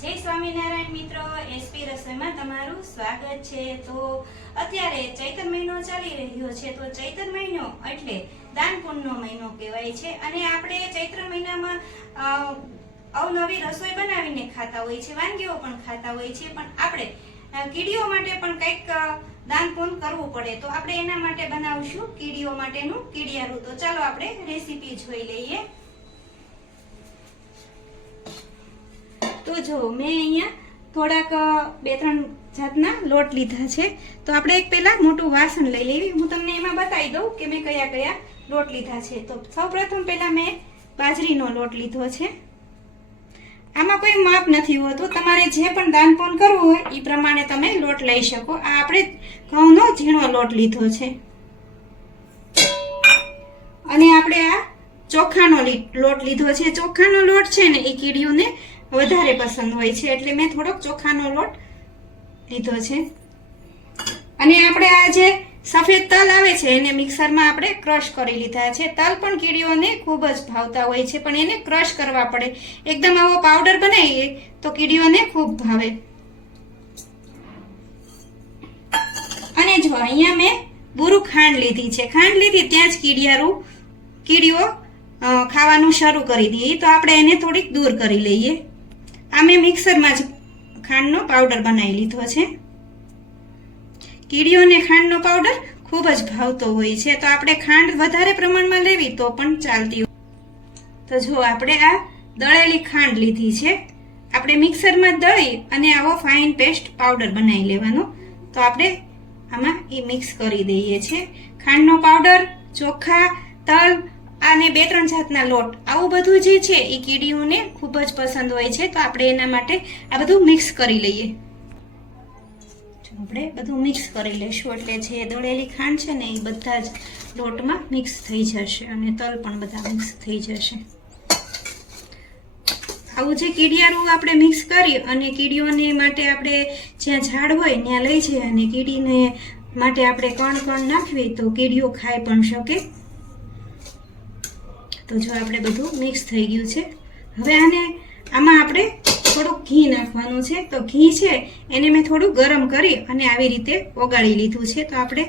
જય સ્વામિનારાયણ મિત્રો એસપી રસોઈમાં તમારું સ્વાગત છે. તો અત્યારે ચૈતર મહિનો ચાલી રહ્યો છે. તો ચૈતર મહિનો એટલે દાન પુણ્યનો મહિનો કહેવાય છે. અને આપણે ચૈત્ર મહિનામાં અવનવી રસોઈ બનાવીને ખાતા હોય છે વાનગીઓ પણ ખાતા હોય છે પણ આપણે કીડીઓ માટે પણ કંઈક દાન પુણ્ય કરવું પડે. તો આપણે એના માટે બનાવશું કીડીઓ માટેનું કીડિયારું. તો ચાલો આપણે રેસીપી જોઈ લઈએ. તો જો, મેં અહીંયા થોડાક બે ત્રણ જાતના લોટ લીધા છે. તો આપણે એક પહેલા મોટું વાસણ લઈ લેવી. હું તમને એમાં બતાવી દઉં કે મેં કયા કયા લોટ લીધા છે. તો સૌપ્રથમ પહેલા મેં બાજરીનો લોટ લીધો છે. આમાં કોઈ માપ નથી હોતું. તમારે જે પણ દાનપોન કરવું હોય એ પ્રમાણે તમે લોટ લઈ શકો. આ આપણે ઘઉંનો ઝીણો લોટ લીધો છે. અને આપણે આ ચોખાનો લોટ લીધો છે. ચોખાનો લોટ છે ને, એ કીડીઓને વધારે પસંદ હોય છે, એટલે મેં થોડોક ચોખાનો લોટ લીધો છે. અને આપણે આ જે સફેદ તલ આવે છે, એને મિક્સરમાં આપણે ક્રશ કરી લીધા છે. તલ પણ કીડીઓને ખૂબ જ ભાવતા હોય છે, પણ એને ક્રશ કરવા પડે. એકદમ આવો પાવડર બનાવીએ તો કીડીઓને ખૂબ ભાવે. અને જો અહીંયા મેં બુરુ ખાંડ લીધી છે. ખાંડ લીધી ત્યાં જ કીડિયારું, કીડીઓ ખાવાનું શરૂ કરી દઈએ. તો આપણે એને થોડીક દૂર કરી લઈએ. આ મેં મિક્સરમાં જ ખાંડનો પાવડર બનાવી લીધો છે. કીડીઓને ખાંડનો પાવડર ખૂબ જ ભાવતો હોય છે. તો આપણે ખાંડ વધારે પ્રમાણમાં લેવી તો પણ ચાલતી હોય. તો જો આપણે આ દળેલી ખાંડ લીધી છે, આપણે મિક્સરમાં દળી અને આવો ફાઇન પેસ્ટ પાવડર બનાવી લેવાનો. તો આપણે આમાં એ મિક્સ કરી દઈએ છીએ. ખાંડનો પાવડર ચોખા તલ અને બે ત્રણ જાતના લોટ. આવું બધું જે છે, એ કીડીઓને ખૂબ જ પસંદ હોય છે. તો આપણે એના માટે આ બધું મિક્સ કરી લઈએ. આપણે બધું મિક્સ કરી લઈશું, એટલે જે દળેલી ખાંડ છે ને, એ બધા જ લોટમાં મિક્સ થઈ જશે અને તલ પણ બધા મિક્સ થઈ જશે. આવું જે કીડિયાનું આપણે મિક્સ કરી અને કીડીઓને માટે આપણે જ્યાં ઝાડ હોય, ત્યાં લઈ જઈએ અને કીડીને માટે આપણે કણ કણ નાખવી તો કીડીઓ ખાઈ પણ શકે. તો જો આપણે બધું મિક્સ થઈ ગયું છે. હવે આને આમાં આપણે થોડુંક ઘી નાખવાનું છે. તો ઘી છે એને મેં થોડું ગરમ કરી અને આવી રીતે ઓગાળી લીધું છે. તો આપણે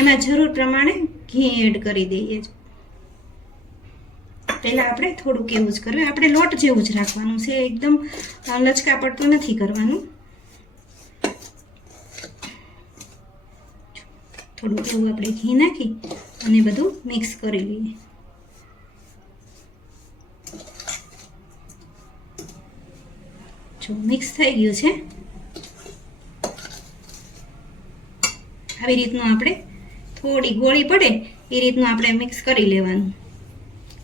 એમાં જરૂર પ્રમાણે ઘી એડ કરી દઈએ પહેલાં આપણે થોડુંક એવું જ કરવું. આપણે લોટ જેવું જ રાખવાનું છે. એકદમ લચકા પડતું નથી કરવાનું. થોડુંક એવું આપણે ઘી નાખી અને બધું મિક્સ કરી લઈએ. જો મિક્સ થઈ ગયું છે. આવી રીતનું આપણે થોડી ગોળી પડે, એ રીતનું આપણે મિક્સ કરી લેવાનું.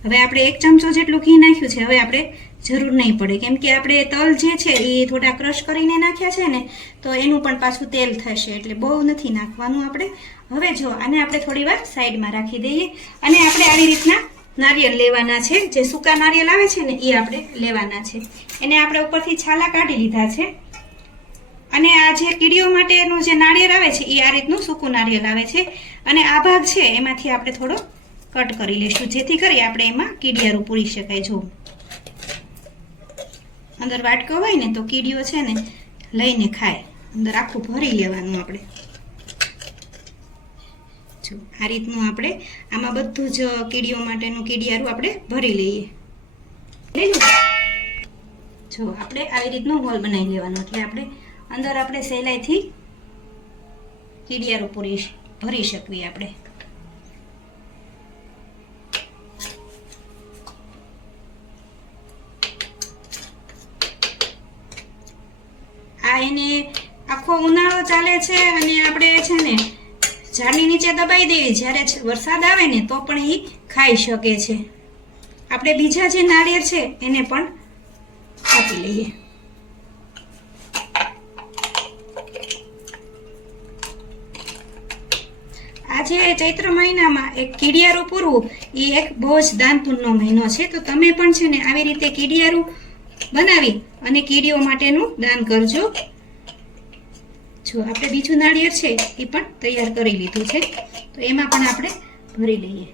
હવે આપણે એક ચમચો જેટલું ઘી નાખ્યું છે, હવે આપણે જરૂર નહીં પડે. કેમ કે આપણે તલ જે છે, એ થોડા ક્રશ કરીને નાખ્યા છે ને, તો એનું પણ પાછું તેલ થશે, એટલે બહુ નથી નાખવાનું આપણે. હવે જો, આને આપણે થોડી વાર સાઈડમાં રાખી દઈએ. અને આપણે આવી રીતના નારિયેળ લેવાના છે, જે સૂકા નારિયેળ આવે છે ને એ આપણે લેવાના છે. એને આપણે ઉપરથી છાલા કાઢી લીધા છે. અને આ જે કીડીઓ માટેનું જે નારિયેળ આવે છે એ આ રીતનું સૂકું નારિયેળ આવે છે. અને આ ભાગ છે, એમાંથી આપણે થોડો કટ કરી લઈશું જેથી કરી આપણે એમાં કીડિયારું પૂરી શકાય. જો અંદર વાટકો હોય ને, તો કીડીઓ છે ને, લઈને ખાય. અંદર આખું ભરી લેવાનું આપણે. જો આ રીતનું આપણે આમાં બધું જ કીડીઓ માટેનું કીડિયારું આપણે ભરી લઈએ. જો, આપણે આવી રીતનું હોલ બનાવી લેવાનો. એટલે આપણે અંદર આપણે સહેલાઈથી કીડિયારું પૂરી ભરી શકીએ આપણે. આ એને આખો ઉનાળો ચાલે છે અને આપણે છે ને ઝાડની નીચે દબાઈ દેવી. જ્યારે વરસાદ આવે ને, તો પણ એ ખાઈ શકે છે. આપણે બીજા જે નાળિયેર છે, એને પણ કાપી લઈએ. આજે ચૈત્ર મહિનામાં એક કીડિયારું પૂરવું એ એક બહુ જ દાન મહિનો છે. તો તમે પણ છે ને, આવી રીતે કીડિયારું બનાવી અને કીડીઓ માટેનું દાન કરજો. જો આપણે બીજું નાળિયેર છે એ પણ તૈયાર કરી લીધું છે, તો એમાં પણ આપણે ભરી લઈએ.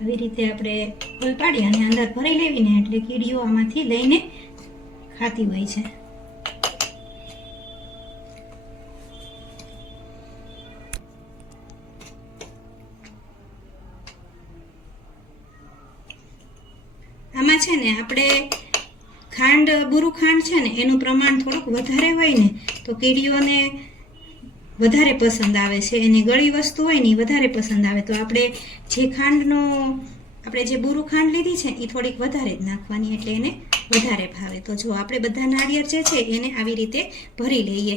આવી રીતે આપણે ફૂલ પાડી અને અંદર ભરી લેવીને એટલે કીડીઓ આમાંથી લઈને ખાતી હોય છે. છે ને, આપણે ખાંડ, બુરું ખાંડ છે ને, એનું પ્રમાણ થોડુંક વધારે હોય ને, તો કીડીઓને વધારે પસંદ આવે છે. એની ગળી વસ્તુ હોય ને, એ વધારે પસંદ આવે. તો આપણે જે ખાંડનો, આપણે જે બુરું ખાંડ લીધી છે એ થોડીક વધારે જ નાખવાની, એટલે એને વધારે ભાવે. તો જો આપણે બધા નાળિયેર જે છે, એને આવી રીતે ભરી લઈએ.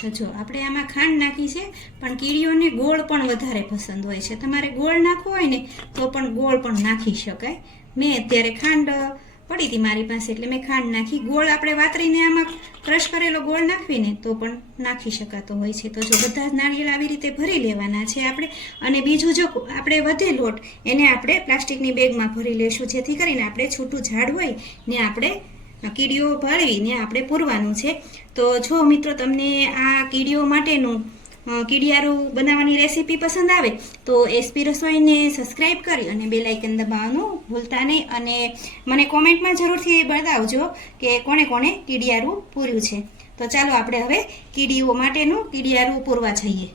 તો જો આપણે આમાં ખાંડ નાખી છે, પણ કીડીઓને ગોળ પણ વધારે પસંદ હોય છે. તમારે ગોળ નાખવો હોય ને, તો પણ ગોળ પણ નાખી શકાય. મેં અત્યારે ખાંડ પડી હતી મારી પાસે, એટલે મેં ખાંડ નાખી. ગોળ આપણે વાતરીને આમાં ક્રશ કરેલો ગોળ નાખવીને, તો પણ નાખી શકાતો હોય છે. તો જો બધા નાળિયેર આવી રીતે ભરી લેવાના છે આપણે, અને બીજું જો આપણે વધે લોટ, એને આપણે પ્લાસ્ટિકની બેગમાં ભરી લેશું. જેથી કરીને આપણે છૂટું ઝાડ હોય ને આપણે કીડીઓ ભળવીને આપણે પૂરવાનું છે. તો જો મિત્રો તમને આ કીડીઓ માટેનું કીડિયારું બનાવવાની રેસીપી પસંદ આવે, તો એસપી રસોઈને સબસ્ક્રાઈબ કરી અને બે લાઇકન દબાવવાનું ભૂલતા નહીં. અને મને કોમેન્ટમાં જરૂરથી બતાવજો કે કોણે કોણે કીડિયારું પૂર્યું છે. તો ચાલો આપણે હવે કીડીઓ માટેનું કીડિયારું પૂરવા જઈએ.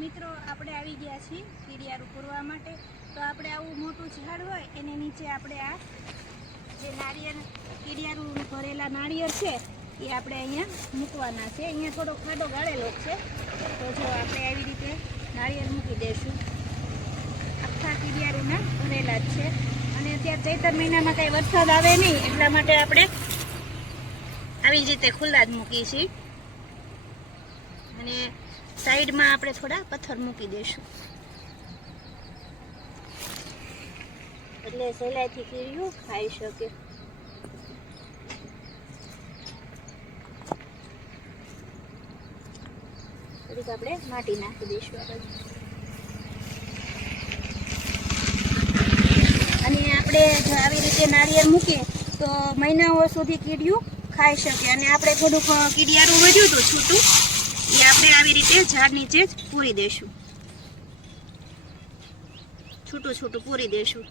મિત્રો, આપણે આવી ગયા છીએ કીડિયારું પૂરવા માટે. તો આપણે આવું મોટું ઝાડ હોય, એને નીચે આપણે આ જે નારિયેળ કીડિયારું ભરેલા નાળિયેર છે, એ આપણે અહીંયા મૂકવાના છે. અહીંયા થોડો ખાડો ગાળેલો છે. તો જો આપણે આવી રીતે નાળિયેર મૂકી દઈશું. આખા કીડિયારુંના ભરેલા જ છે. અને અત્યારે ચૈતર મહિનામાં કાંઈ વરસાદ આવે નહીં, એટલા માટે આપણે આવી રીતે ખુલ્લા જ મૂકીએ છીએ. અને સાઈડમાં આપણે થોડા પથ્થર મૂકી દઈશું. એટલે સહેલાઈથી કીડીઓ ખાઈ શકે. થોડીક આપણે માટી નાખી દઈશું. અને આપણે જો આવી રીતે નાળિયેર મૂકીએ, તો મહિનાઓ સુધી કીડિયું ખાઈ શકે. અને આપણે થોડુંક કીડિયારું વધ્યું હતું, છૂટું. એ આપણે આવી રીતે ઝાડ નીચે જ પૂરી દેશું. છૂટું છૂટું પૂરી દેશું.